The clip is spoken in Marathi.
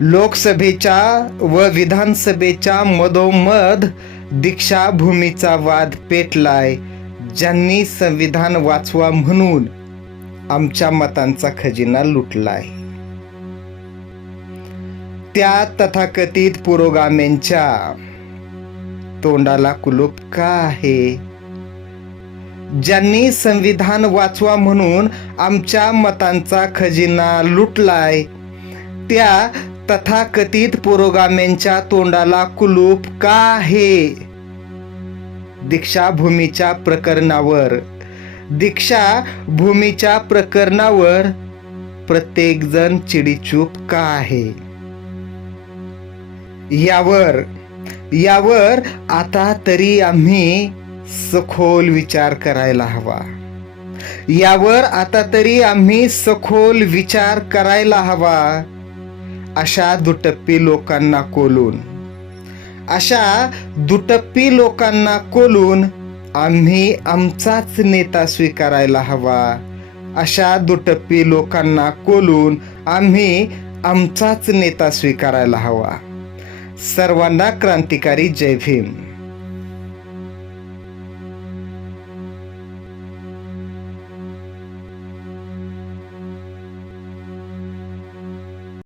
लोकसभेच्या व विधानसभेच्या मधोमध दीक्षाभूमीचा वाद पेटलाय ज्यांनी संविधान वाचवा म्हणून आमच्या मतांचा खजिना लुटलाय. त्या तथाकथित पुरोगाम्यांच्या तोंडाला कुलूप का आहे? ज्यांनी संविधान वाचवा म्हणून आमच्या मतांचा खजिना लुटलाय त्या तथाकथित पुरोगाम्यांच्या तोंडाला कुलूप का आहे दीक्षाभूमीच्या प्रकरणावर. दीक्षा भूमीच्या प्रकरणावर प्रत्येकजण चिडीचूप का आहे? यावर यावर आता तरी आम्ही सखोल विचार करायला हवा. यावर आता तरी आम्ही सखोल विचार करायला हवा. अशा दुटप्पी लोकांना कोलून. अशा दुटप्पी लोकांना कोलून आम्ही आमचाच नेता स्वीकारायला हवा. अशा दुटप्पी लोकांना कोलून आम्ही आमचाच नेता स्वीकारायला हवा. सर्वांना क्रांतिकारी जय भीम.